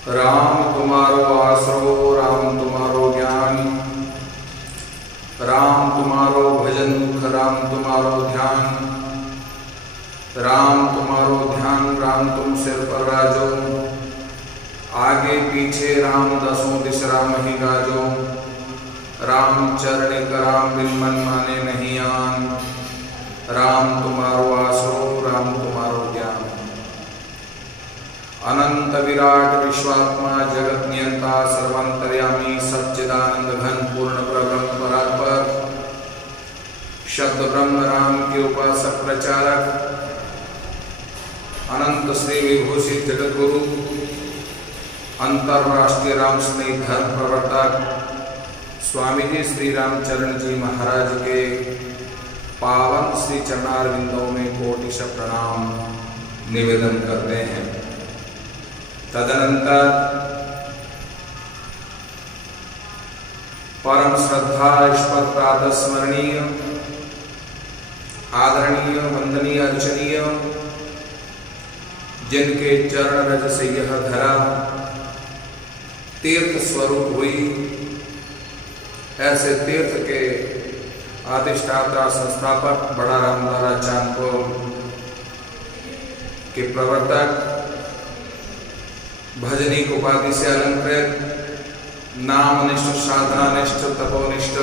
राम तुम्हारो आसरो, राम तुम्हारो ज्ञान, राम तुम्हारो भजन मुख, राम तुम्हारो ध्यान, राम तुम्हारो ध्यान, राम तुम सिर पर राजो, आगे पीछे राम दसों दिश राम ही गाजो, राम चरणिक राम बिन मन माने नहीं आन, राम तुम्हारो आसरो, राम तुम्हारो ज्ञान। अनंत विराट विश्वात्मा जगत नियंता सर्वंतर्यामी सच्चिदानंद घन पूर्ण ब्रह्म परात्पर शब्द ब्रह्म राम के उपासक प्रचारक अनंत श्री विभूषित जगत गुरु अंतरराष्ट्रीय राम स्नेही धर्म प्रवर्तक स्वामी जी श्री रामचरण जी महाराज के पावन श्री चरणारविंदों में कोटिश प्रणाम निवेदन करते हैं। तदनंतर परम श्रद्धास्पद प्रातः स्मरणीय आदरणीय वंदनीय अर्चनीय जिनके चरण रज से यह धरा तीर्थ स्वरूप हुई, ऐसे तीर्थ के अधिष्ठाता संस्थापक बड़ा रामदारा चांदपुर के प्रवर्तक भजनिक उपाधि से अलंकृत नामनिष्ठ साधनानिष्ठ तपोनिष्ठ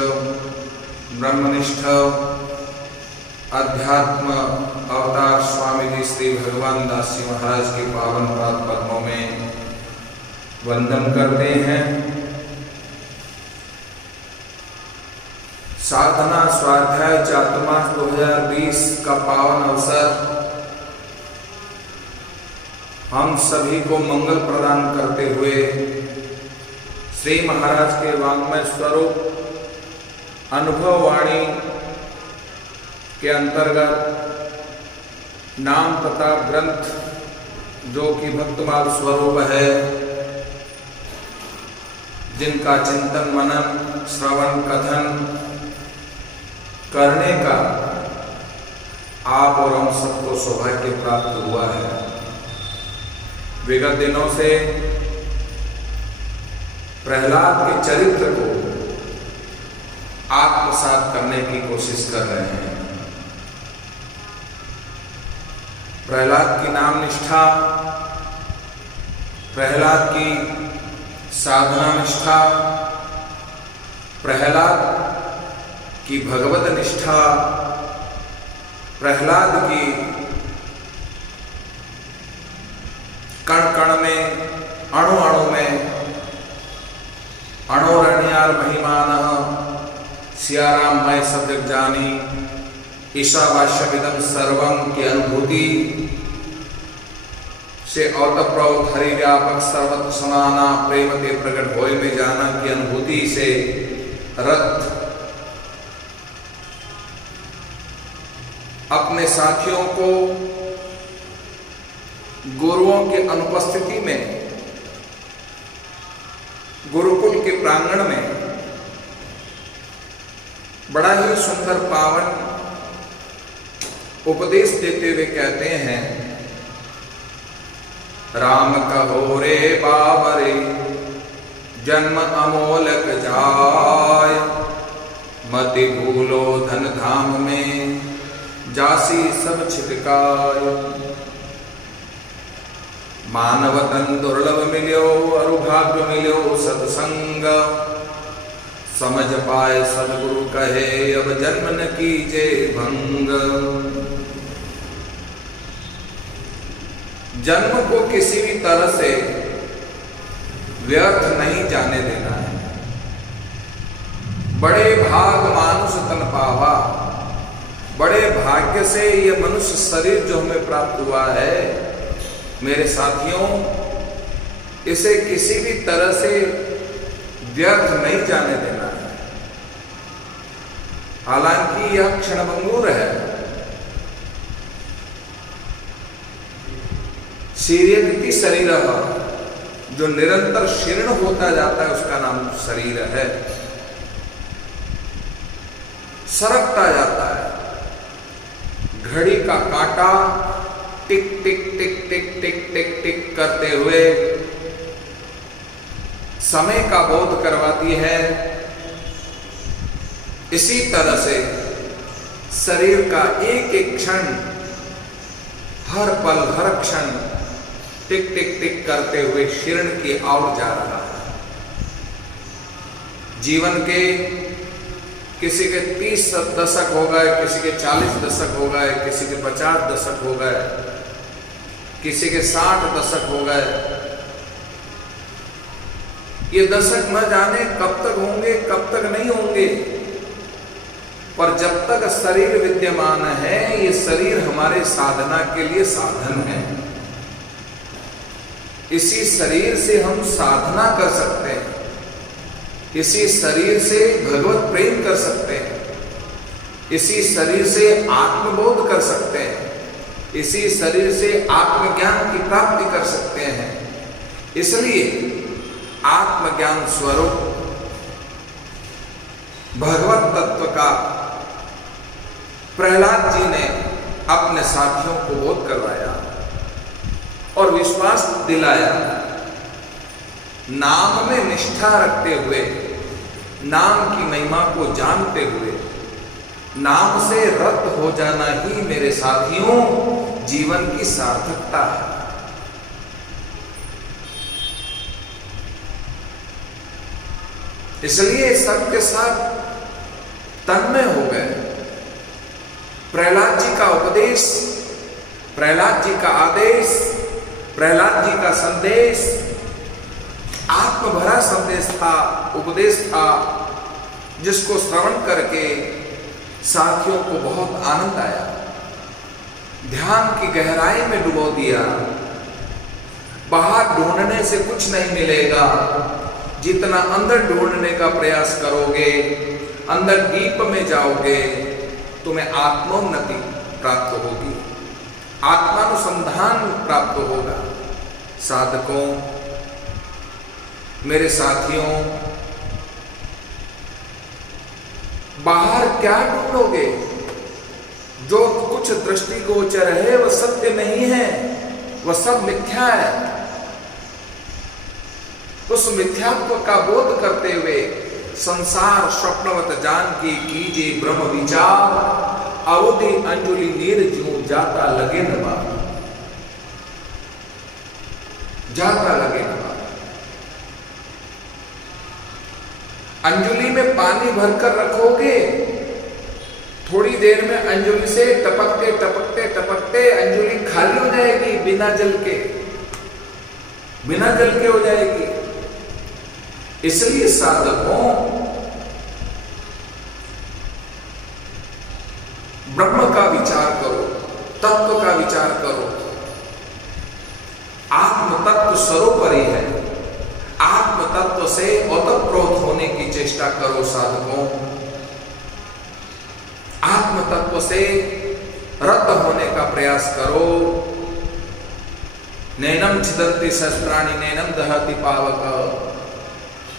ब्रह्मनिष्ठ अध्यात्म अवतार स्वामी जी श्री भगवान दास जी महाराज के पावन पाद पद्मों में वंदन करते हैं। साधना स्वाध्याय चातुर्मास 2020 का पावन अवसर हम सभी को मंगल प्रदान करते हुए श्री महाराज के वाङ्मय स्वरूप अनुभव वाणी के अंतर्गत नाम तथा ग्रंथ जो कि भक्तमाल स्वरूप है, जिनका चिंतन मनन श्रवण कथन करने का आप और हम सबको सौभाग्य प्राप्त हुआ है। विगत दिनों से प्रहलाद के चरित्र को आत्मसात करने की कोशिश कर रहे हैं। प्रहलाद की नाम निष्ठा, प्रहलाद की साधना निष्ठा, प्रहलाद की भगवत निष्ठा, प्रहलाद की कण कण में अणु अणु में अणोरण्यार महिमान सियाराम मय सब जग जानी ईशावास्यमिदं सर्वम की अनुभूति से औतप्रोत हरि व्यापक सर्वत्र समाना प्रेम के प्रकट होय में जाना की अनुभूति से रथ अपने साथियों को गुरुओं के अनुपस्थिति में गुरुकुल के प्रांगण में बड़ा ही सुंदर पावन उपदेश देते हुए कहते हैं, राम कहो रे बाबरे जन्म अमोलक जाय, मति भूलो धन धाम में जासी सब छिटकाय। मानव तन दुर्लभ मिल्यो अरुभाग्य मिल्यो सत्संग, समझ पाए सदगुरु कहे अब जन्म न कीजे भंग। जन्म को किसी भी तरह से व्यर्थ नहीं जाने देना है। बड़े भाग मानुष तन पावा, बड़े भाग्य से यह मनुष्य शरीर जो हमें प्राप्त हुआ है मेरे साथियों, इसे किसी भी तरह से व्यर्थ नहीं जाने देना है। हालांकि यह क्षणभंगुर है। शीर्यति शरीर, जो निरंतर शीर्ण होता जाता है उसका नाम शरीर है। सरकता जाता है। घड़ी का कांटा टिक टिक टिक टिक टिक टिक टिक करते हुए समय का बोध करवाती है, इसी तरह से शरीर का एक एक क्षण, हर पल हर क्षण टिक टिक टिक करते हुए क्षीण की ओर जा रहा है। जीवन के किसी के 30 दशक हो गए, किसी के 40 दशक हो गए, किसी के 50 दशक हो गए, किसी के 60 दशक हो गए। ये दशक न जाने कब तक होंगे, कब तक नहीं होंगे, पर जब तक शरीर विद्यमान है, ये शरीर हमारे साधना के लिए साधन है। इसी शरीर से हम साधना कर सकते हैं, इसी शरीर से भगवत प्रेम कर सकते हैं, इसी शरीर से आत्मबोध कर सकते हैं, इसी शरीर से आत्मज्ञान की प्राप्ति कर सकते हैं। इसलिए आत्मज्ञान स्वरूप भगवत तत्व का प्रहलाद जी ने अपने साथियों को बोध करवाया और विश्वास दिलाया। नाम में निष्ठा रखते हुए, नाम की महिमा को जानते हुए, नाम से रत हो जाना ही मेरे साथियों जीवन की सार्थकता है। इसलिए सबके साथ तन्मय हो गए। प्रहलाद जी का उपदेश, प्रहलाद जी का आदेश, प्रहलाद जी का संदेश आत्मभरा संदेश था, उपदेश था, जिसको श्रवण करके साथियों को बहुत आनंद आया, ध्यान की गहराई में डुबो दिया। बाहर ढूंढने से कुछ नहीं मिलेगा, जितना अंदर ढूंढने का प्रयास करोगे, अंदर डीप में जाओगे, तुम्हें आत्मोन्नति प्राप्त होगी, आत्मानुसंधान प्राप्त होगा। साधकों, मेरे साथियों, बाहर क्या ढूंढोगे? जो कुछ दृष्टिगोचर है वह सत्य नहीं है, वह सब मिथ्या है। उस मिथ्यात्व का बोध करते हुए संसार स्वप्नवत जान के कीजिए ब्रह्म विचार, अवधि अंजुलि नीर ज्यों जाता लगे न बात, जाता लगे न बात। अंजुलि में पानी भरकर रखोगे, थोड़ी देर में अंजुलि से टपकते टपकते टपकते अंजुलि खाली हो जाएगी, बिना जल के, बिना जल के हो जाएगी। इसलिए साधकों, ब्रह्म का विचार करो, तत्व का विचार करो। आत्म तत्व सर्वोपरि है, आत्म तत्व से ओतप्रोत होने की चेष्टा करो साधकों। आत्म तत्व से रत होने का प्रयास करो। नैनम छिदन्ति शस्त्राणि नैनम दहति पावक।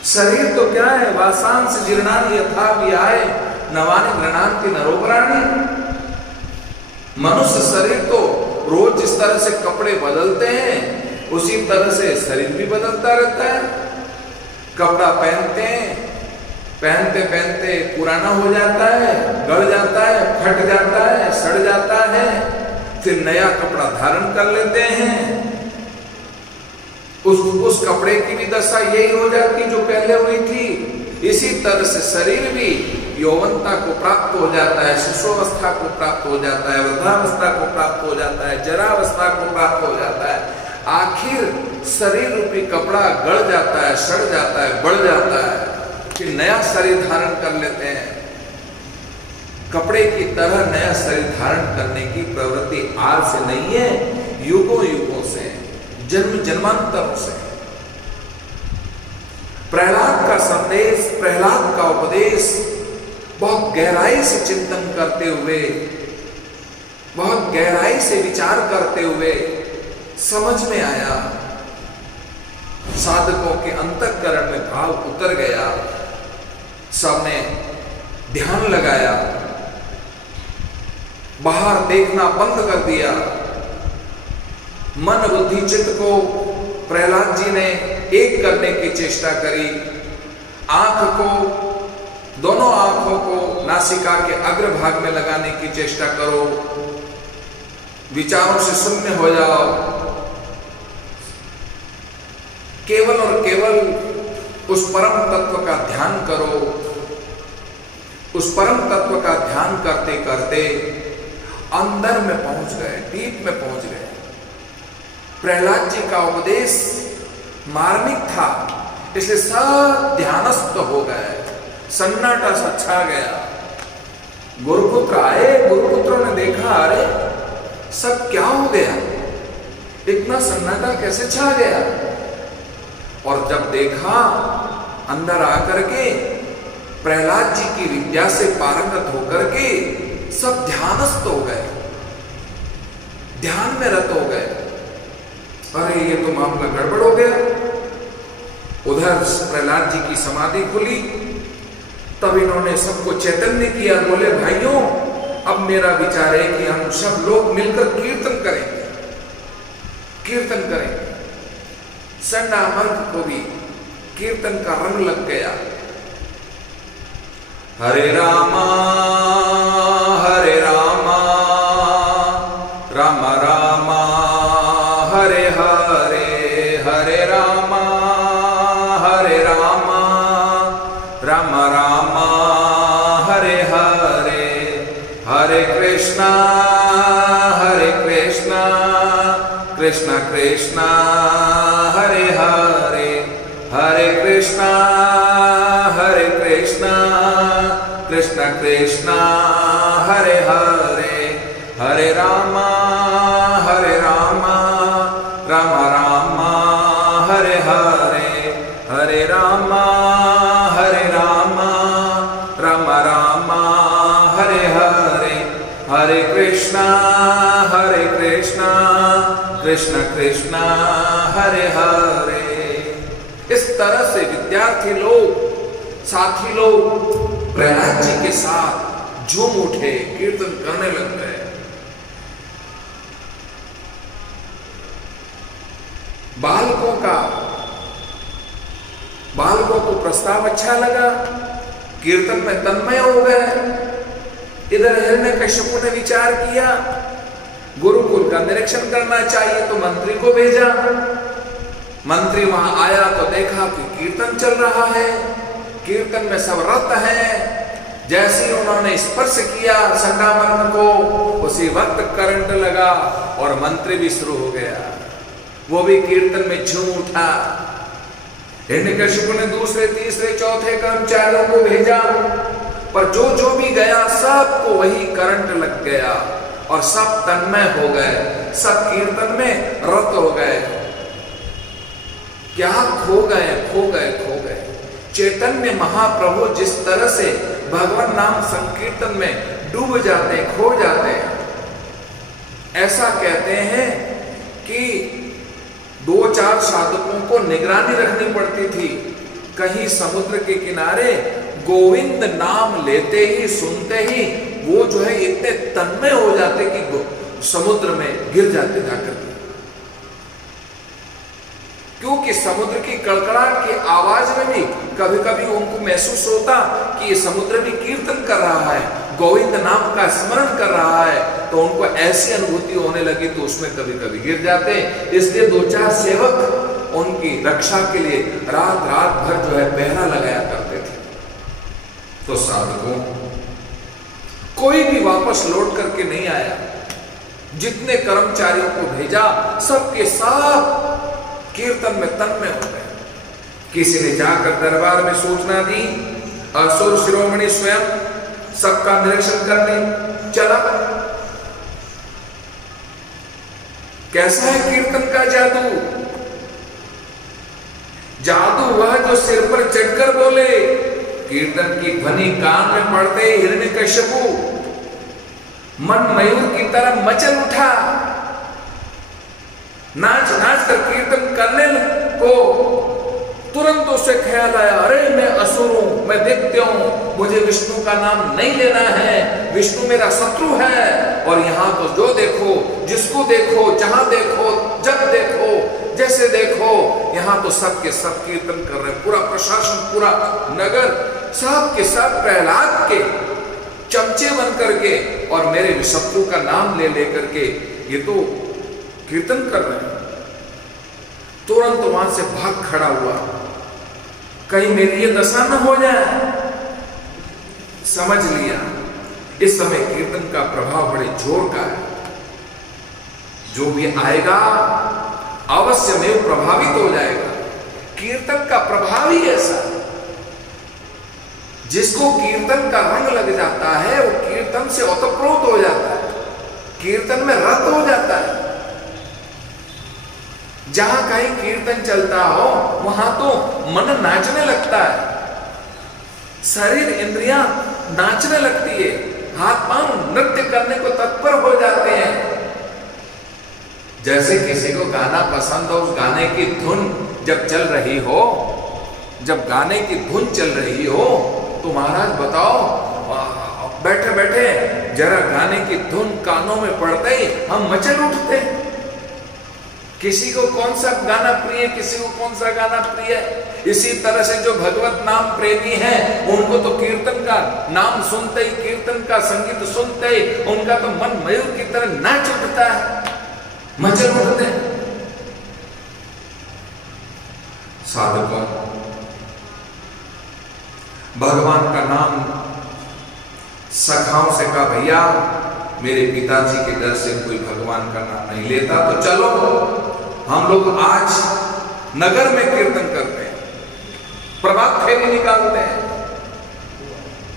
शरीर तो क्या है, वासांस जीर्णानि यथा विहाय नवानि गृह्णान्ति नरोपराणि। मनुष्य शरीर तो रोज जिस तरह से कपड़े बदलते हैं, उसी तरह से शरीर भी बदलता रहता है। कपड़ा पहनते हैं, पहनते पहनते पुराना हो जाता है, गल जाता है, फट जाता है, सड़ जाता है, फिर नया कपड़ा धारण कर लेते हैं। उस कपड़े की भी दशा यही हो जाती जो पहले हुई थी। इसी तरह से शरीर भी यौवनता को प्राप्त हो जाता है, शिशुअवस्था को प्राप्त हो जाता है, वृद्धावस्था को प्राप्त हो जाता है, जरावस्था को प्राप्त हो जाता है। आखिर शरीर रूपी कपड़ा गड़ जाता है, सड़ जाता है, बढ़ जाता है, फिर नया शरीर धारण कर लेते हैं। कपड़े की तरह नया शरीर धारण करने की प्रवृत्ति आज से नहीं है, युगों युगों से, जन्म जन्मांतरों से। प्रहलाद का संदेश, प्रहलाद का उपदेश बहुत गहराई से चिंतन करते हुए, बहुत गहराई से विचार करते हुए समझ में आया। साधकों के अंतःकरण में भाव उतर गया, सबने ध्यान लगाया, बाहर देखना बंद कर दिया, मन बुद्धि चित्त को प्रहलाद जी ने एक करने की चेष्टा करी। आंख को, दोनों आंखों को नासिका के अग्रभाग में लगाने की चेष्टा करो, विचारों से शून्य हो जाओ, केवल और केवल उस परम तत्व का ध्यान करो। उस परम तत्व का ध्यान करते करते अंदर में पहुंच गए, डीप में पहुंच गए। प्रहलाद जी का उपदेश मार्मिक था, इसलिए सब ध्यानस्थ हो गए, सन्नाटा सा छा गया। गुरुपुत्र आए, गुरुपुत्रों ने देखा, अरे सब क्या हो गया, इतना सन्नाटा कैसे छा गया। और जब देखा अंदर आकर के प्रहलाद जी की विद्या से पारंगत होकर के सब ध्यानस्थ हो गए, ध्यान में रत हो गए। अरे ये तो मामला गड़बड़ हो गया। उधर प्रहलाद जी की समाधि खुली, तब इन्होंने सबको चैतन्य किया, बोले भाइयों अब मेरा विचार है कि हम सब लोग मिलकर कीर्तन करेंगे, कीर्तन करेंगे। संडा मर्ग को भी कीर्तन का रंग लग गया। हरे रामा राम रामा हरे हरे, हरे रामा राम रामा हरे हरे, हरे कृष्णा कृष्ण कृष्ण हरे हरे, हरे कृष्ण कृष्ण कृष्ण हरे हरे, हरे रामा राम रामा हरे हरे, हरे रामा राम रामा हरे हरे, हरे कृष्ण कृष्ण कृष्ण हरे हरे। इस तरह से विद्यार्थी लोग, साथी लोग प्रहलाद जी के साथ झूम उठे, कीर्तन करने लग गए। बालकों को प्रस्ताव अच्छा लगा, कीर्तन में तन्मय हो गए। इधर हिरण्यकश्यप ने विचार किया गुरुकुल का निरीक्षण करना चाहिए, तो मंत्री को भेजा। मंत्री वहां आया तो देखा कि कीर्तन चल रहा है, कीर्तन में सब रत हैं। जैसे ही उन्होंने स्पर्श किया संडामर्ग को, उसी वक्त करंट लगा और मंत्री भी शुरू हो गया, वो भी कीर्तन में झूम उठा। हिरण्यकश्यप ने दूसरे तीसरे चौथे कर्मचारियों को भेजा, पर जो भी गया सबको वही करंट लग गया और सब तन्मय हो गए, सब कीर्तन में रत हो गए। क्या खो गए। चैतन्य महाप्रभु जिस तरह से भगवान नाम संकीर्तन में डूब जाते, खो जाते हैं, ऐसा कहते हैं कि 2-4 साधकों को निगरानी रखनी पड़ती थी। कहीं समुद्र के किनारे गोविंद नाम लेते ही, सुनते ही वो जो है इतने तन्मय हो जाते कि समुद्र में गिर जाते जाकर के, क्योंकि समुद्र की कड़कड़ाहट की आवाज में भी कभी कभी उनको महसूस होता कि ये समुद्र भी कीर्तन कर रहा है, गोविंद नाम का स्मरण कर रहा है, तो उनको ऐसी अनुभूति होने लगी, तो उसमें कभी कभी गिर जाते। इसलिए 2-4 सेवक उनकी रक्षा के लिए रात भर जो है पहरा लगाया करते थे। तो साधकों कोई भी वापस लौट करके नहीं आया। जितने कर्मचारियों को भेजा सबके सब कीर्तन में तन्मय हो गए। किसी ने जाकर दरबार में सूचना दी, असुर शिरोमणि स्वयं सबका निरीक्षण करने चला। कैसा है कीर्तन का जादू? जादू वह जो सिर पर चढ़कर बोले। कीर्तन की ध्वनि कान में पड़ते हिरण्यकश्यपु मन मयूर की तरह मचल उठा, नाच कर कीर्तन करने को तुरंत उसे ख्याल आया, अरे मैं असुर हूं, मैं दैत्य हूं, मुझे विष्णु का नाम नहीं लेना है, विष्णु मेरा शत्रु है। और यहां तो जो देखो, जिसको देखो, जहां देखो, जब देखो, जैसे देखो, यहाँ तो सब के सब कीर्तन कर रहे हैं, पूरा प्रशासन, पूरा नगर, सब के सब प्रहलाद के चमचे बन करके और मेरे शत्रु का नाम ले लेकर के ये तो कीर्तन कर रहे हैं। तुरंत वहां से भाग खड़ा हुआ, कहीं मेरी ये दशा न हो जाए। समझ लिया इस समय कीर्तन का प्रभाव बड़े जोर का है, जो भी आएगा अवश्य में प्रभावित हो जाएगा। कीर्तन का प्रभाव ही ऐसा, जिसको कीर्तन का रंग लग जाता है वो कीर्तन से ओतप्रोत हो जाता है, कीर्तन में रत हो जाता है। जहां कहीं कीर्तन चलता हो वहां तो मन नाचने लगता है, शरीर इंद्रियां नाचने लगती है, हाथ पांव नृत्य करने को तत्पर हो जाते हैं। जैसे किसी को गाना पसंद हो, उस गाने की धुन जब चल रही हो, जब गाने की धुन चल रही हो तो महाराज बताओ, बैठे बैठे जरा गाने की धुन कानों में पड़ते ही हम मचल उठते हैं। किसी को कौन सा गाना प्रिय, किसी को कौन सा गाना प्रिय। इसी तरह से जो भगवत नाम प्रेमी हैं उनको तो कीर्तन का नाम सुनते ही, कीर्तन का संगीत सुनते ही उनका तो मन मयूर की तरह नाच उठता है, मचल उठते हैं। साधकों, भगवान का नाम सखाओं से कहा, भैया मेरे पिताजी के डर से कोई भगवान का नाम नहीं लेता, तो चलो हम लोग आज नगर में कीर्तन करते हैं, प्रभात फेरी निकालते हैं।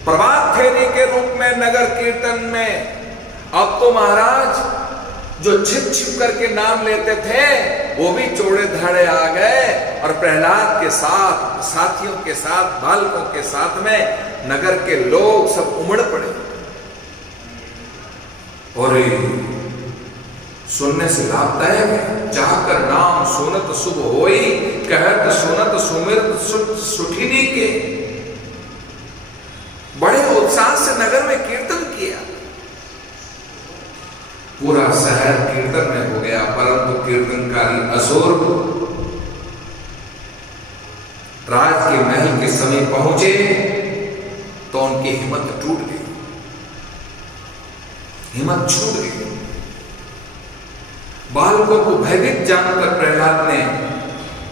प्रभात फेरी के रूप में नगर कीर्तन में अब तो महाराज जो छिप छिप करके नाम लेते थे वो भी चौड़े धाड़े आ गए और प्रहलाद के साथ, साथियों के साथ, बालकों के साथ में नगर के लोग सब उमड़ पड़े। और सुनने से लाभदायक है, चाहकर नाम सुनत शुभ होई, कहत सुनत सुमिरत सुठिनी के। बड़े उत्साह से नगर में कीर्तन किया, पूरा शहर कीर्तन में हो गया, परंतु कीर्तनकारी असुर राज के महल के समीप पहुंचे तो उनकी हिम्मत टूट गई, हिम्मत छूट गई। बालकों को भयभीत जानकर प्रहलाद ने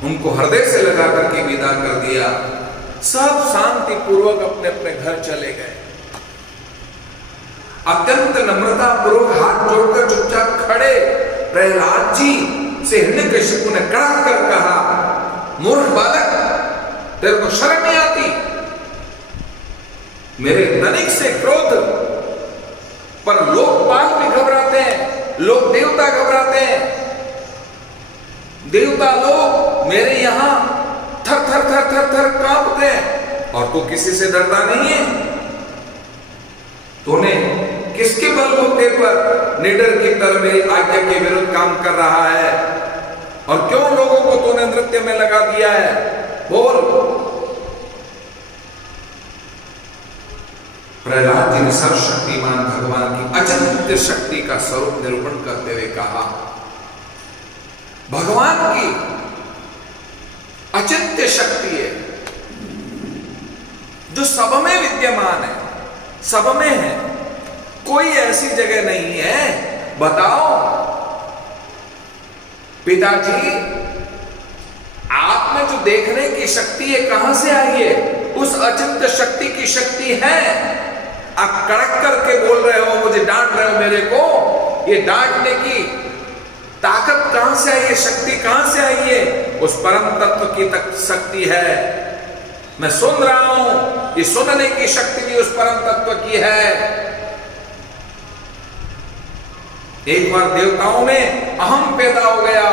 उनको हृदय से लगा करके विदा कर दिया। सब शांति पूर्वक अपने अपने घर चले गए। अत्यंत नम्रता पूर्वक हाथ जोड़कर चुपचाप खड़े प्रहलाद जी से हिरण्यकशिपु ने कड़क कर कहा, मूर्ख बालक, तेरे को शर्म नहीं आती? मेरे तनिक से क्रोध पर लोकपाल भी घबराते हैं, लोग देवता घबराते हैं, देवता लोग मेरे यहां थर थर थर थर थर कांपते हैं, और तू किसी से डरता नहीं है? तूने किसके बलबूते पर निडर की तरह मेरी आज्ञा के विरुद्ध काम कर रहा है, और क्यों लोगों को तूने नृत्य में लगा दिया है? बोल। प्रहलाद जी ने सर्वशक्तिमान भगवान की अचिंत्य शक्ति का स्वरूप निरूपण करते हुए कहा, भगवान की अचिंत्य शक्ति है जो सब में विद्यमान है, सब में है, कोई ऐसी जगह नहीं है। बताओ पिताजी, आप में जो देखने की शक्ति है कहां से आई है? उस अचिंत्य शक्ति की शक्ति है। आप कड़क करके बोल रहे हो, मुझे डांट रहे हो मेरे को, ये डांटने की ताकत कहां से आई है? शक्ति कहां से आई है? उस परम तत्व की शक्ति है। मैं सुन रहा हूं, ये सुनने की शक्ति भी उस परम तत्व की है। एक बार देवताओं में अहम पैदा हो गया।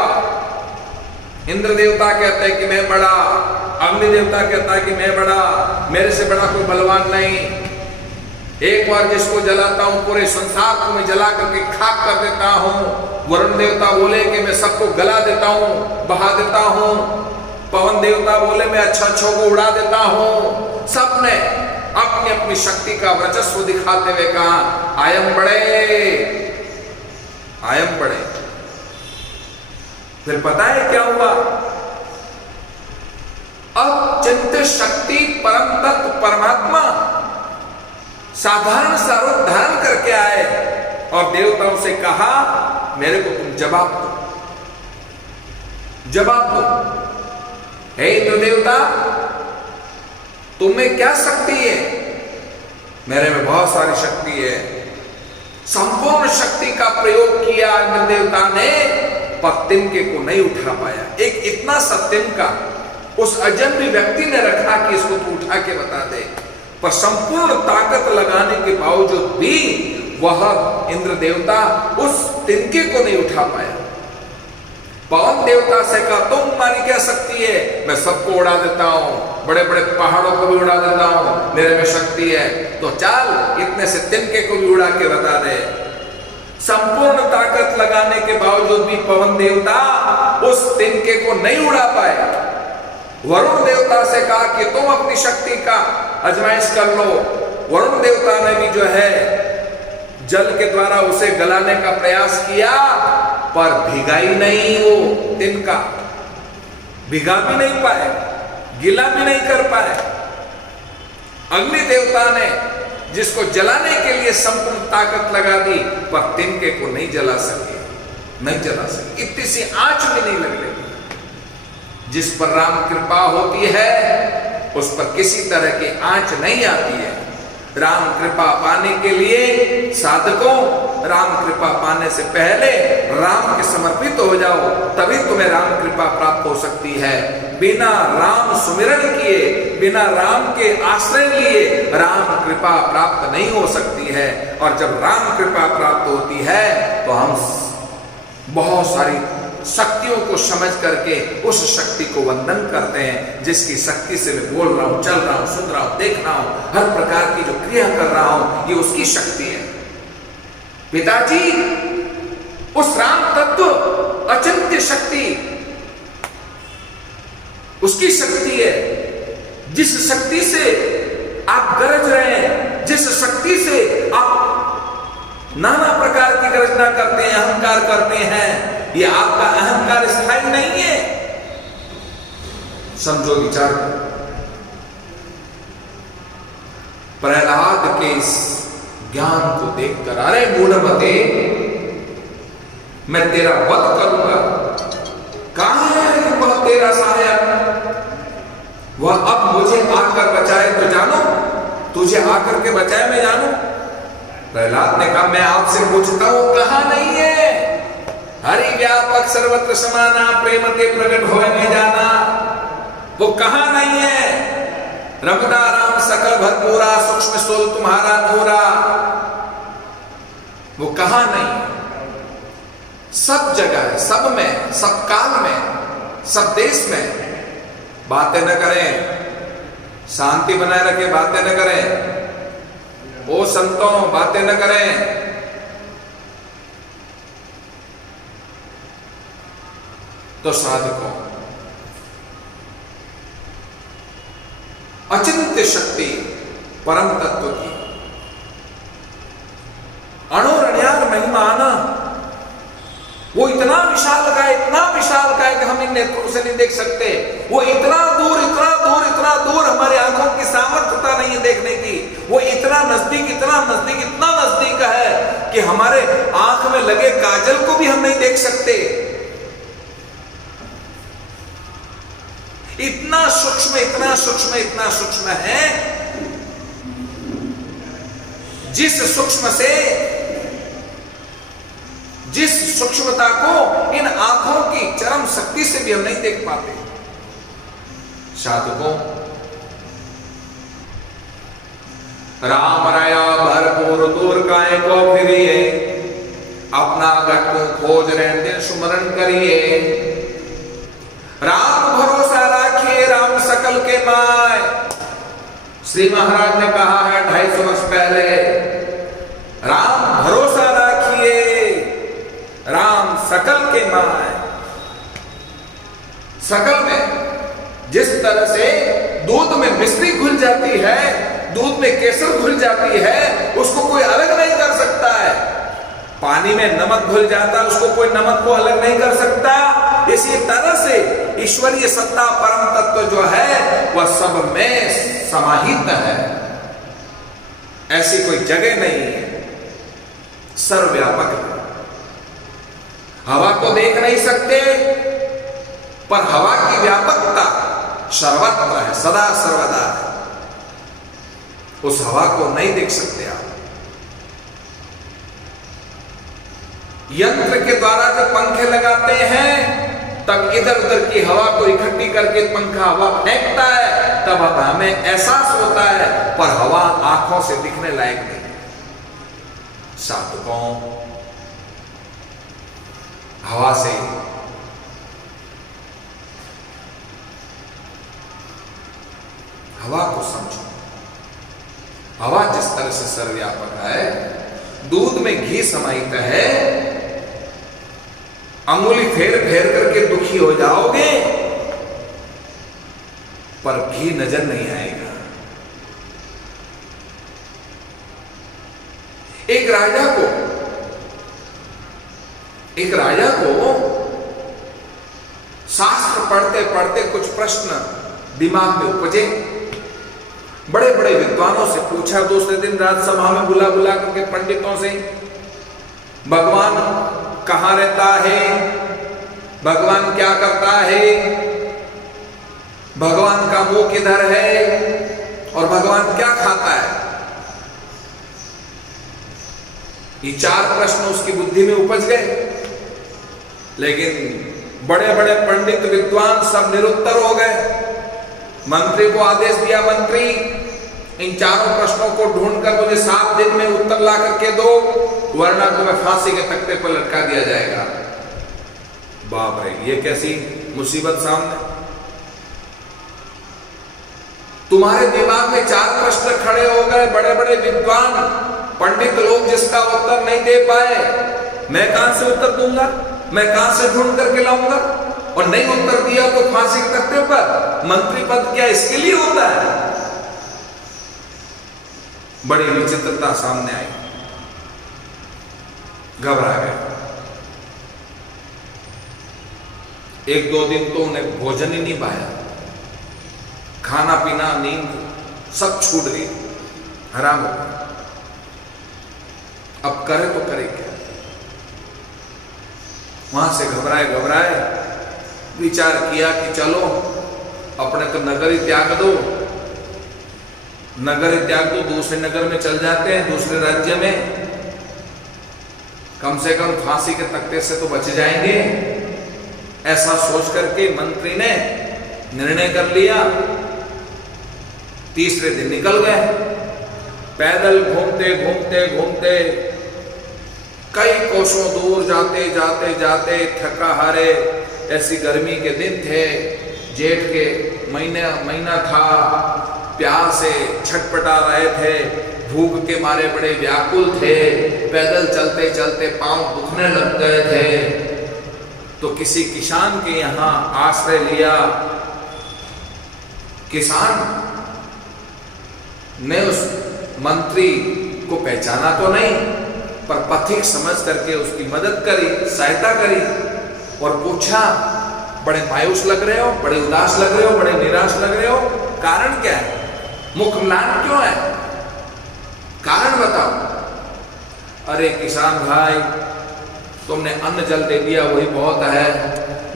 इंद्र देवता कहते हैं कि मैं बड़ा, अग्नि देवता कहता है कि मैं बड़ा, मेरे से बड़ा कोई बलवान नहीं। एक बार जिसको जलाता हूं पूरे संसार को मैं जला करके खाक कर देता हूं। वरुण देवता बोले कि मैं सबको गला देता हूं, बहा देता हूं। पवन देवता बोले मैं अच्छों को उड़ा देता हूं। सबने अपनी अपनी शक्ति का वर्चस्व दिखाते हुए कहा, आयम बड़े, आयम बड़े। फिर पता है क्या हुआ? साधारण सा रूप धारण करके आए और देवताओं से कहा मेरे को तुम जवाब दो, जवाब दो। हे इंद्र देवता, तुम में क्या शक्ति है? मेरे में बहुत सारी शक्ति है। संपूर्ण शक्ति का प्रयोग किया इंद्र देवता ने, पर तिनके को नहीं उठा पाया। एक इतना सा तिनका उस अजन्मी व्यक्ति ने रखा कि इसको तू उठा के बता दे, पर संपूर्ण ताकत लगाने के बावजूद भी वह इंद्र देवता उस तिनके को नहीं उठा पाया। पवन देवता से कहा तुम्हारी क्या शक्ति है? मैं सबको उड़ा देता हूं, बड़े बड़े पहाड़ों को भी उड़ा देता हूं, मेरे में शक्ति है। तो चल इतने से तिनके को भी उड़ा के बता दे। संपूर्ण ताकत लगाने के बावजूद भी पवन देवता उस तिनके को नहीं उड़ा पाए। वरुण देवता से कहा कि तुम अपनी शक्ति का आजमाइश कर लो। वरुण देवता ने भी जो है जल के द्वारा उसे गलाने का प्रयास किया, पर भिगा ही नहीं, वो तिनका भिगा भी नहीं पाए, गिला भी नहीं कर पाए। अग्नि देवता ने जिसको जलाने के लिए संपूर्ण ताकत लगा दी, पर तिनके को नहीं जला सके, नहीं जला सके। इतनी सी आंच भी नहीं लग रही। जिस पर राम कृपा होती है उस पर किसी तरह की आंच नहीं आती है। राम कृपा पाने के लिए साधकों, राम कृपा पाने से पहले राम के समर्पित हो जाओ, तभी तुम्हें राम कृपा प्राप्त हो सकती है। बिना राम सुमिरन किए, बिना राम के आश्रय लिए राम कृपा प्राप्त नहीं हो सकती है। और जब राम कृपा प्राप्त होती है तो हम बहुत सारी शक्तियों को समझ करके उस शक्ति को वंदन करते हैं, जिसकी शक्ति से मैं बोल रहा हूं, चल रहा हूं, सुन रहा हूं, देख रहा हूं, हर प्रकार की जो क्रिया कर रहा हूं, ये उसकी शक्ति है। पिताजी, उस राम तत्व अचिंत्य शक्ति उसकी शक्ति है। जिस शक्ति से आप गरज रहे हैं, जिस शक्ति से आप नाना प्रकार की गर्जना करते हैं, अहंकार करते हैं, ये आपका अहंकार स्थायी नहीं है। समझो, विचार करो। प्रहलाद के इस ज्ञान को देखकर, अरे मूढ़मते, मैं तेरा वध करूंगा। कहां है वह तेरा सहायक? वह अब मुझे आकर बचाए तो जानो, तुझे आकर के बचाए मैं जानू। प्रहलाद ने कहा मैं आपसे पूछता हूं, कहां नहीं है? हरि व्यापक सर्वत्र समाना, प्रेम के प्रकट होए में जाना, वो कहां नहीं है? रघुदा राम सकल भरपूरा, सूक्ष्म स्थूल तुम्हारा नूरा, वो कहां नहीं? सब जगह है, सब में, सब काल में, सब देश में। बातें न करें, शांति बनाए रखें, बातें न करें। ओ संतों, बातें न करें। तो साधकों, अचिंत्य शक्ति परम तत्व की अणुरणियार महिमा आना, वो इतना विशाल का है, इतना विशाल का है कि हम इन नेत्रों से नहीं देख सकते। वो इतना दूर, इतना दूर, इतना दूर, हमारी आंखों की सामर्थ्यता नहीं है देखने की। वो इतना नजदीक, इतना नजदीक, इतना नजदीक है कि हमारे आंख में लगे काजल को भी हम नहीं देख सकते। इतना सूक्ष्म, इतना सूक्ष्म, इतना सूक्ष्म है। जिस सूक्ष्म से, जिस सूक्ष्मता को इन आंखों की चरम शक्ति से भी हम नहीं देख पाते। साधकों, राम रया भरपूर दूर काय को फिरिए, अपना घट को खोज रहे दिन सुमरण करिए। राम भरोसा राखिए, राम सकल के माय। श्री महाराज ने कहा है 250 वर्ष पहले, राम भरोसा राखिए, राम सकल के माय। सकल में जिस तरह से दूध में मिश्री घुल जाती है, दूध में केसर घुल जाती है, उसको कोई अलग नहीं कर सकता है। पानी में नमक घुल जाता है, उसको कोई नमक को अलग नहीं कर सकता। इसी तरह से ईश्वरीय सत्ता परम तत्व जो है वह सब में समाहित है। ऐसी कोई जगह नहीं है, सर्वव्यापक है। हवा को देख नहीं सकते, पर हवा की व्यापकता सर्वत्र है, सदा सर्वदा है। उस हवा को नहीं देख सकते आप। यंत्र के द्वारा जब पंखे लगाते हैं तब इधर उधर की हवा को इकट्ठी करके पंखा हवा फेंकता है, तब हमें एहसास होता है, पर हवा आंखों से दिखने लायक नहीं। साधकों, हवा से हवा को समझो। हवा जिस तरह से सर्वव्यापक है, दूध में घी समाहित है, अंगुली फेर फेर करके दुखी हो जाओगे, पर घी नजर नहीं आएगा। एक राजा को शास्त्र पढ़ते पढ़ते कुछ प्रश्न दिमाग में उपजे। बड़े बड़े विद्वानों से पूछा, दूसरे दिन राजसभा में बुला बुला करके पंडितों से, भगवान कहां रहता है, भगवान क्या करता है, भगवान का मुंह किधर है, और भगवान क्या खाता है। ये 4 प्रश्न उसकी बुद्धि में उपज गए। लेकिन बड़े बड़े पंडित विद्वान सब निरुत्तर हो गए। मंत्री को आदेश दिया, मंत्री इन 4 प्रश्नों को ढूंढकर मुझे 7 दिन में उत्तर ला करके दो, वरना तुम्हें फांसी के तख्ते पर लटका दिया जाएगा। बाप रे, ये कैसी मुसीबत सामने। तुम्हारे दिमाग में 4 प्रश्न खड़े हो गए, बड़े बड़े विद्वान पंडित लोग जिसका उत्तर नहीं दे पाए, मैं कहां से उत्तर दूंगा, मैं कहां से ढूंढ करके लाऊंगा। और नहीं उत्तर दिया तो फांसी के तख्ते पर। मंत्री पद क्या इसके लिए होता है? बड़ी विचित्रता सामने आई, घबरा गए। 1-2 दिन तो उन्हें भोजन ही नहीं पाया, खाना पीना नींद सब छूट गई, हराम हो गया। अब करे तो करे क्या? वहां से घबराए विचार किया कि चलो अपने तो नगर ही त्याग दो, दूसरे नगर में चल जाते हैं, दूसरे राज्य में, कम से कम फांसी के तख्ते से तो बच जाएंगे। ऐसा सोच करके मंत्री ने निर्णय कर लिया। तीसरे दिन निकल गए, पैदल घूमते कई कोसों दूर जाते थका हारे। ऐसी गर्मी के दिन थे, जेठ के महीना था, प्यास से छटपटा रहे थे, भूख के मारे बड़े व्याकुल थे, पैदल चलते चलते पांव दुखने लग गए थे। तो किसी किसान के यहां आश्रय लिया। किसान ने उस मंत्री को पहचाना तो नहीं, पर पथिक समझ करके उसकी मदद करी, सहायता करी, और पूछा, बड़े मायूस लग रहे हो, बड़े उदास लग रहे हो, बड़े निराश लग रहे हो, कारण क्या है, मुख म्लान क्यों है, कारण बताओ। अरे किसान भाई, तुमने अन्न जल दे दिया वही बहुत है,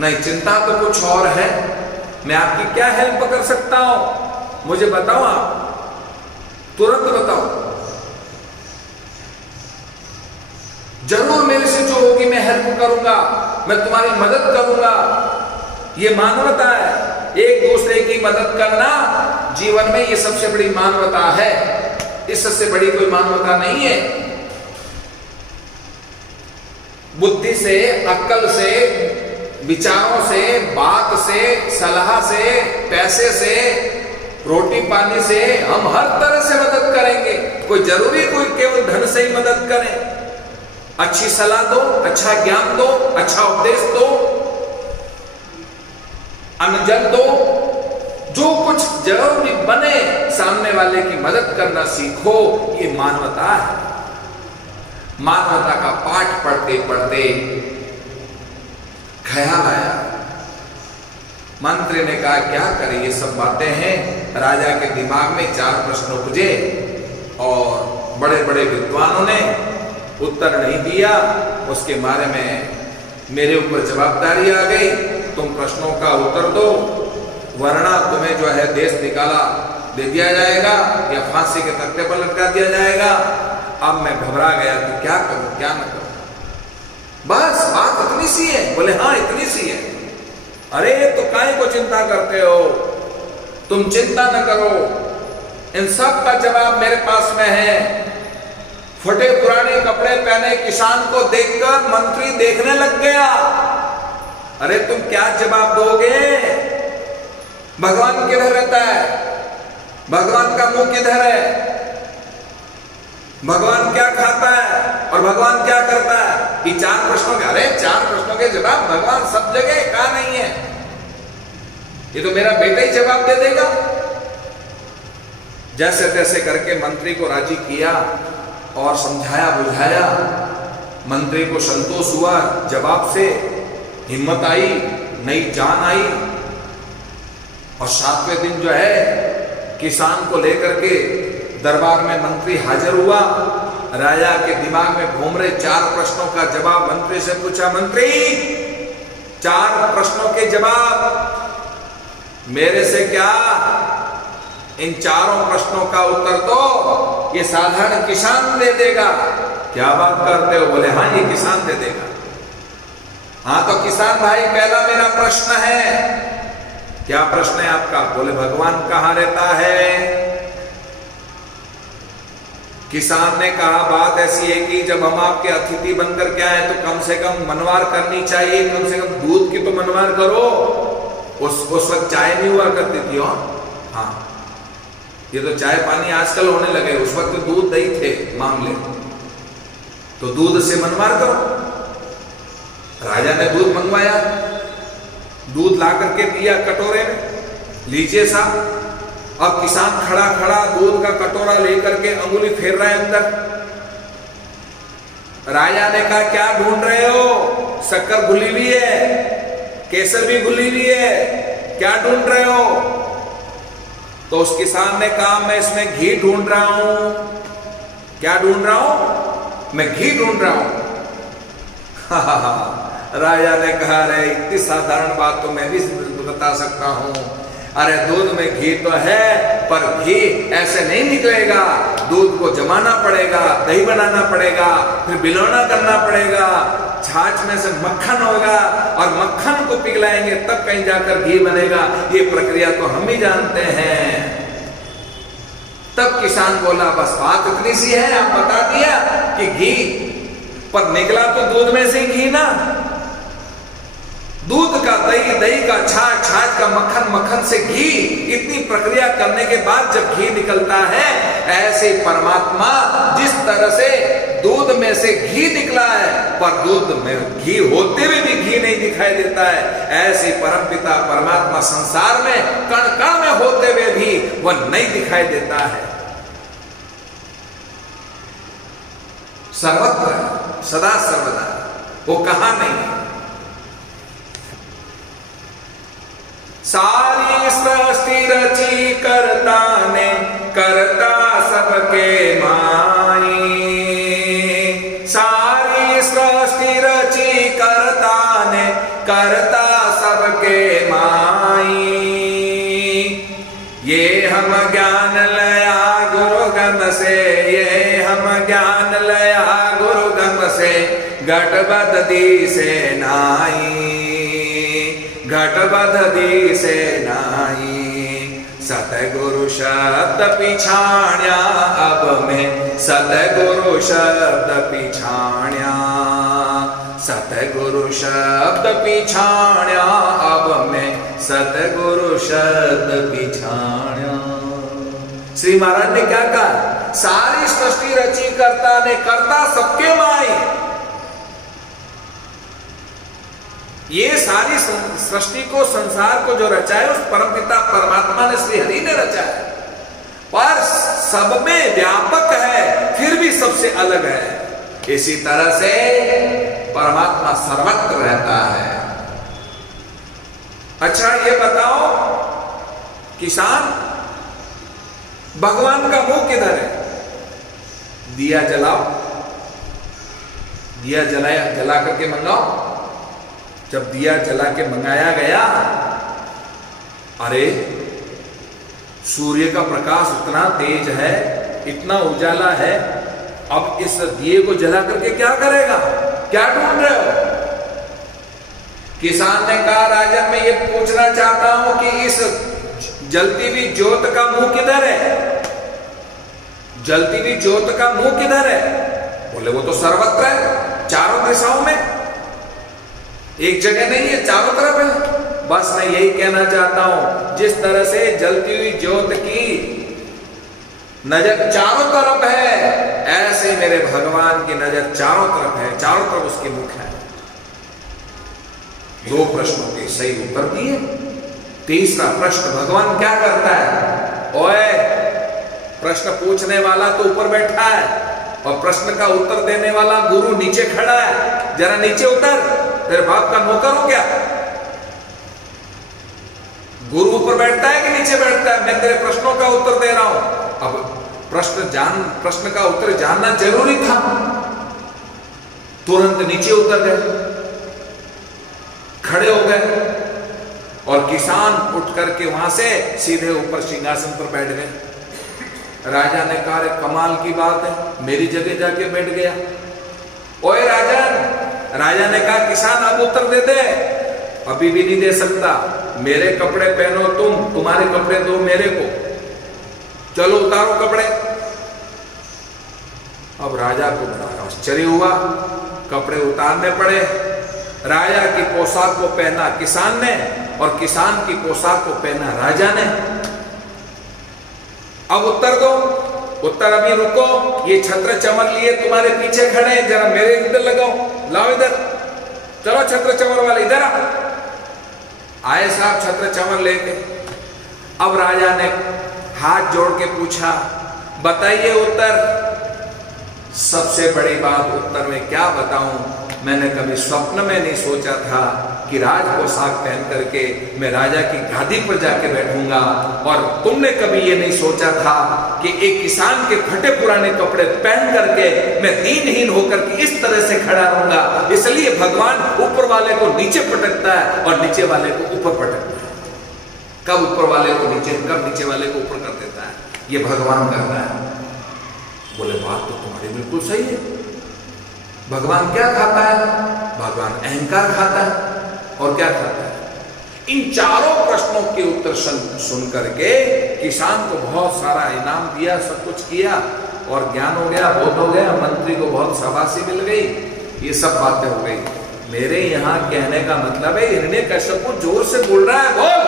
नहीं चिंता तो कुछ और है। मैं आपकी क्या हेल्प कर सकता हूं, मुझे बताओ, आप तुरंत बताओ। जरूर मेरे से जो होगी मैं हेल्प करूंगा, मैं तुम्हारी मदद करूंगा। ये मानवता है, एक दूसरे की मदद करना जीवन में ये सबसे बड़ी मानवता है, इससे बड़ी कोई मानवता नहीं है। बुद्धि से, अक्ल से, विचारों से, बात से, सलाह से, पैसे से, रोटी पानी से हम हर तरह से मदद करेंगे। कोई जरूरी कोई केवल धन से ही मदद करें। अच्छी सलाह दो, अच्छा ज्ञान दो, अच्छा उपदेश दो, अन्न जल दो, जो कुछ जरूरी बने सामने वाले की मदद करना सीखो। ये मानवता है। मानवता का पाठ पढ़ते पढ़ते ख्याल आया। मंत्री ने कहा क्या करे, ये सब बातें हैं। राजा के दिमाग में 4 प्रश्न उपजे और बड़े बड़े विद्वानों ने उत्तर नहीं दिया, उसके बारे में मेरे ऊपर जवाबदारी आ गई, तुम प्रश्नों का उत्तर दो, वरना तुम्हें जो है देश निकाला दे दिया जाएगा या फांसी के तख्ते पर लटका दिया जाएगा। अब मैं घबरा गया कि क्या करूं क्या न करूं। बस बात इतनी सी है। बोले हाँ इतनी सी है। अरे तो काहे को चिंता करते हो, तुम चिंता न करो, इन सब का जवाब मेरे पास में है। फटे पुराने कपड़े पहने किसान को देखकर मंत्री देखने लग गया। अरे तुम क्या जवाब दोगे? भगवान किधर रहता है? भगवान का मुंह किधर है? भगवान क्या खाता है और भगवान क्या करता है? ये 4 प्रश्नों के, अरे 4 प्रश्नों के जवाब भगवान सब जगह कहां नहीं है? ये तो मेरा बेटा ही जवाब दे देगा। जैसे तैसे करके मंत्री को राजी किया और समझाया बुझाया। मंत्री को संतोष हुआ जवाब से, हिम्मत आई, नई जान आई। और 7वें दिन जो है किसान को लेकर के दरबार में मंत्री हाजिर हुआ। राजा के दिमाग में घूम रहे 4 प्रश्नों का जवाब मंत्री से पूछा। मंत्री 4 प्रश्नों के जवाब मेरे से क्या, इन 4 प्रश्नों का उत्तर तो ये साधारण किसान दे देगा। क्या बात करते हो? बोले हाँ ये किसान दे देगा। हाँ तो किसान भाई पहला मेरा प्रश्न है। क्या प्रश्न है आपका? बोले भगवान कहां रहता है? किसान ने कहा बात ऐसी है कि जब हम आपके अतिथि बनकर के आए तो कम से कम मनवार करनी चाहिए, कम से कम दूध की तो मनवार करो। उस वक्त चाय नहीं हुआ करती थी। हाँ ये तो चाय पानी आजकल होने लगे, उस वक्त तो दूध दही थे मामले, तो दूध से मनवार करो। राजा ने दूध मंगवाया, दूध ला करके दिया कटोरे में, लीजिए साहब। अब किसान खड़ा खड़ा दूध का कटोरा लेकर के अंगुली फेर रहा है अंदर। राजा ने कहा क्या ढूंढ रहे हो? शक्कर घुली हुई है, केसर भी घुली हुई है, क्या ढूंढ रहे हो? तो उस किसान ने कहा मैं इसमें घी ढूंढ रहा हूं। क्या ढूंढ रहा हूं? मैं घी ढूंढ रहा हूं। राजा ने कहा अरे इतनी साधारण बात तो मैं भी बता सकता हूं। अरे दूध में घी तो है, पर घी ऐसे नहीं निकलेगा, दूध को जमाना पड़ेगा, दही बनाना पड़ेगा, फिर बिलोना करना पड़ेगा, छाछ में से मक्खन होगा और मक्खन को पिघलाएंगे तब कहीं जाकर घी बनेगा। ये प्रक्रिया तो हम ही जानते हैं। तब किसान बोला बस बात इतनी सी है, आप बता दिया कि घी, पर निकला तो दूध में से घी ना। दूध का दही, दही का छाछ, छाछ का मक्खन, मक्खन से घी, इतनी प्रक्रिया करने के बाद जब घी निकलता है, ऐसे परमात्मा जिस तरह से दूध में से घी निकला है पर दूध में घी होते हुए भी घी नहीं दिखाई देता है, ऐसे परमपिता परमात्मा संसार में कण कण में होते हुए भी वह नहीं दिखाई देता है। सर्वत्र सदा सर्वदा वो कहां नहीं है। सारी सृष्टि रची करता ने, करता सबके माई। सारी सृष्टि रची करता ने, करता सबके माई। ये हम ज्ञान लया गुरु गम से, ये हम ज्ञान लया गुरु गम से, घटबद दी से नाई, घटबद दी से नाई। सतगुरु शब्द पिछाण्या अब में, सतगुरु शब्द पिछाण्या, सतगुरु शब्द पिछाण्या अब में, सतगुरु शब्द पिछाण्या। श्री महाराज ने क्या कहा? सारी सृष्टि रची करता ने, करता सबके माई। ये सारी सृष्टि को, संसार को जो रचा है उस परमपिता परमात्मा ने, श्री हरि ने रचा है, पर सब में व्यापक है, फिर भी सबसे अलग है। इसी तरह से परमात्मा सर्वत्र रहता है। अच्छा ये बताओ किसान, भगवान का मुंह किधर है? दिया जलाओ, दिया जला करके मंगाओ। जब दिया जला के मंगाया गया, अरे सूर्य का प्रकाश इतना तेज है, इतना उजाला है, अब इस दिए को जला करके क्या करेगा? क्या ढूंढ रहे हो? किसान ने कहा, राजन मैं ये पूछना चाहता हूं कि इस जलती हुई ज्योत का मुंह किधर है? जलती हुई ज्योत का मुंह किधर है? बोले वो तो सर्वत्र है, चारों दिशाओं में, एक जगह नहीं है, चारों तरफ है। बस मैं यही कहना चाहता हूं, जिस तरह से जलती हुई ज्योत की नजर चारों तरफ है, ऐसे मेरे भगवान की नजर चारों तरफ है, चारों तरफ उसके मुख है। दो प्रश्नों के सही उत्तर दिए। तीसरा प्रश्न भगवान क्या करता है? ओए, प्रश्न पूछने वाला तो ऊपर बैठा है और प्रश्न का उत्तर देने वाला गुरु नीचे खड़ा है, जरा नीचे उतर, तेरे बाप का नौकर हो क्या? गुरु ऊपर बैठता है कि नीचे बैठता है? मैं तेरे प्रश्नों का उत्तर दे रहा हूं। अब प्रश्न का उत्तर जानना जरूरी था, तुरंत नीचे उतर गए, खड़े हो गए और किसान उठ करके वहां से सीधे ऊपर सिंहासन पर बैठ गए। राजा ने कहा, कमाल की बात है, मेरी जगह जाके बैठ गया। ओए राजन, राजा ने कहा, किसान अब उत्तर दे दे। अभी भी नहीं दे सकता, मेरे कपड़े पहनो तुम, तुम्हारे कपड़े दो मेरे को, चलो उतारो कपड़े। अब राजा को बड़ा आश्चर्य हुआ, कपड़े उतारने पड़े। राजा की पोशाक को पहना किसान ने और किसान की पोशाक को पहना राजा ने। अब उत्तर दो, उत्तर अभी रुको, ये छत्र चमर लिए तुम्हारे पीछे खड़े हैं, जरा मेरे इधर लगाओ, लाओ इधर, चलो छत्र चमर वाले इधर आओ। आए साहब छत्र चमर लेके। अब राजा ने हाथ जोड़ के पूछा, बताइए उत्तर। सबसे बड़ी बात उत्तर में क्या बताऊं, मैंने कभी स्वप्न में नहीं सोचा था कि राज पोशाक पहन करके मैं राजा की गादी पर जाके बैठूंगा, और तुमने कभी ये नहीं सोचा था कि एक किसान के फटे पुराने कपड़े पहन करके मैं दीनहीन होकर के इस तरह से खड़ा रहूंगा। इसलिए भगवान ऊपर वाले को नीचे पटकता है और नीचे वाले को ऊपर पटकता है। कब ऊपर वाले को नीचे, कब नीचे वाले को ऊपर कर देता है, ये भगवान करता है। बोले बात तो तुम्हारी बिल्कुल सही है। भगवान क्या खाता है? भगवान अहंकार खाता है। और क्या खाता है? इन चारों प्रश्नों के उत्तर सुन करके किसान को बहुत सारा इनाम दिया, सब कुछ किया और ज्ञान हो गया, बोध हो गया, मंत्री को बहुत शाबाशी मिल गई, ये सब बातें हो गई। मेरे यहाँ कहने का मतलब है, हिरण्यकश्यप जोर से बोल रहा है, बोल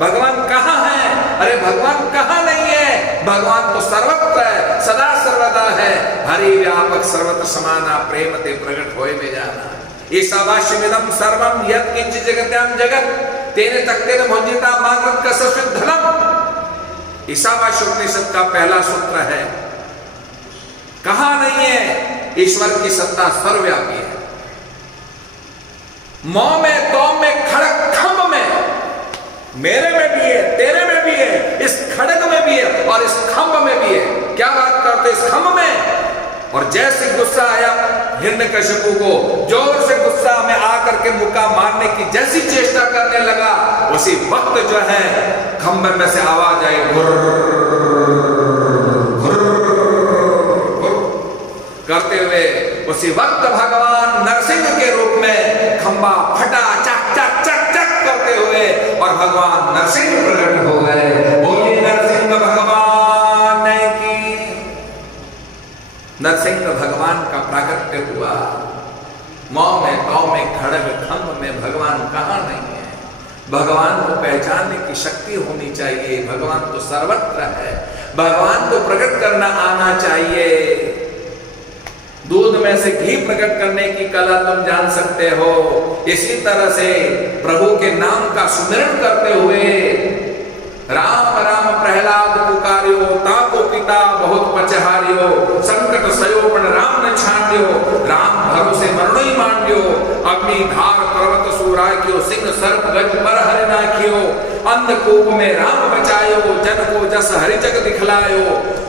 भगवान कहाँ है? अरे भगवान कहाँ नहीं है, भगवान तो सर्वत्र है, सदा सर्वदा है। हरि व्यापक सर्वत्र समाना, प्रेम ते प्रकट होए में जाना। ईशावास्यमिदं सर्वं यत् किंचित् जगत्यां जगत् तेने तक्तेन भुंजिता मात्रं कस्य धनम्। ईशावास्य उपनिषद का पहला सूत्र है, कहाँ नहीं है? ईश्वर की सत्ता सर्वव्यापी है। मौ में, तौम में, खड़ग खम्भ में, मेरे में भी है, तेरे में भी है, इस खड़ग में भी है और इस खम्भ में भी है। क्या बात करते इस खम्भ में? और जैसे गुस्सा आया हिरण्यकश्यप को, जोर से गुस्सा में आकर के मुक्का मारने की जैसी चेष्टा करने लगा, उसी वक्त जो है खम्भ में से आवाज आई, करते हुए। उसी वक्त भगवान नरसिंह के रूप में खंबा फटा, चक चक चक चक करते हुए, और भगवान नरसिंह प्रकट हो गए। बोलिए नरसिंह भगवान की। नरसिंह भगवान का प्राकट्य हुआ। मौ में, तौ में, खड़ग खंभ में भगवान कहाँ नहीं है? भगवान को पहचानने की शक्ति होनी चाहिए। भगवान तो सर्वत्र है, भगवान को प्रकट करना आना चाहिए। दूध में से घी प्रकट करने की कला तुम जान सकते हो, इसी तरह से प्रभु के नाम का सुमिरन करते हुए राम राम प्रहलाद पुकारियो, ताको पिता बहुत पचहारियो, संकट सयोपन राम न छांडियो, राम भरोसे मरणों मांडियो, अग्नि धार पर्वत सु राखियो, सिंह सर्प गज पर हरि नाखियो, अंधकूप में राम बचायो, जन को जस हरि जग दिखलायो,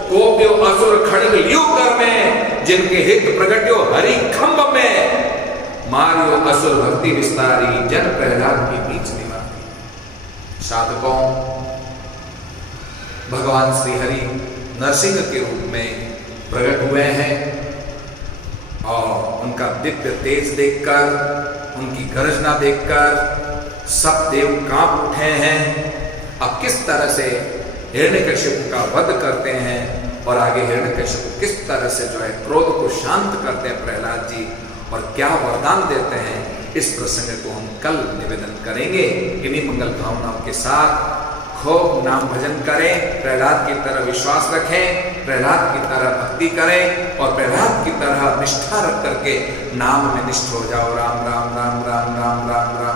कोप्यो असुर खड़ग लियो कर में, जिनके हित प्रगट्यो हरि खंभ में, मारियो असुर भक्ति विस्तारी, जन प्रहलाद की बीच निवारी। साधकों, भगवान श्री हरि नरसिंह के रूप में प्रकट हुए हैं और उनका दिव्य तेज देखकर, उनकी गर्जना देखकर सब देव कांप उठे हैं। अब किस तरह से हिरण्यकश्यप का वध करते हैं और आगे हिरण्यकश्यप किस तरह से जो है क्रोध को शांत करते हैं प्रहलाद जी, और क्या वरदान देते हैं, इस प्रसंग को हम कल निवेदन करेंगे। इन्हीं मंगल भावनाओं के साथ खूब नाम भजन करें, प्रहलाद की तरह विश्वास रखें, प्रहलाद की तरह भक्ति करें और प्रहलाद की तरह निष्ठा रख करके नाम में निष्ठ हो जाओ। राम राम राम राम राम राम राम।